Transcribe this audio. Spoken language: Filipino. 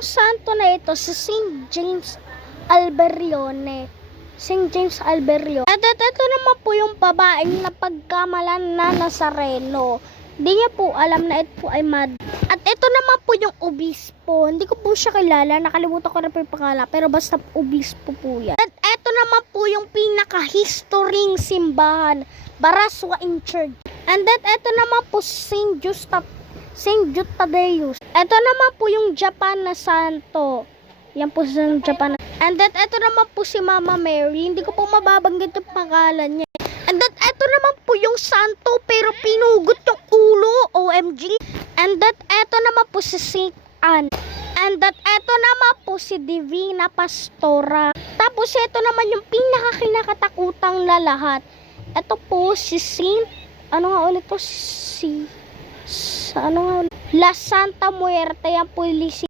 pong santo na ito, si Saint James Alberione. Saint James Alberione. At ito naman po yung babaeng napagkamalan na Nazareno. Hindi niya po alam na ito po ay mad. At ito naman po yung obispo. Hindi ko po siya kilala. Nakalimutan ko na po yung pangalan. Pero basta obispo po yan. At ito naman po yung pinaka-historyng simbahan. Baraswain Church. And then ito naman po Saint Jude Tadeus. Ito naman po yung Japan na santo. Yan po sa Japan. And then ito naman po si Mama Mary. Hindi ko po mababanggit yung pangalan niya. And then ito naman po yung santo pero pinugot yung ulo. OMG. And then ito naman po si Saint Anne. And then ito naman po si Divina Pastora. Tapos ito naman yung pinakakinakatakutang lahat. Ito po si Saint, ano nga ulit po, La Santa Muerte. Yan po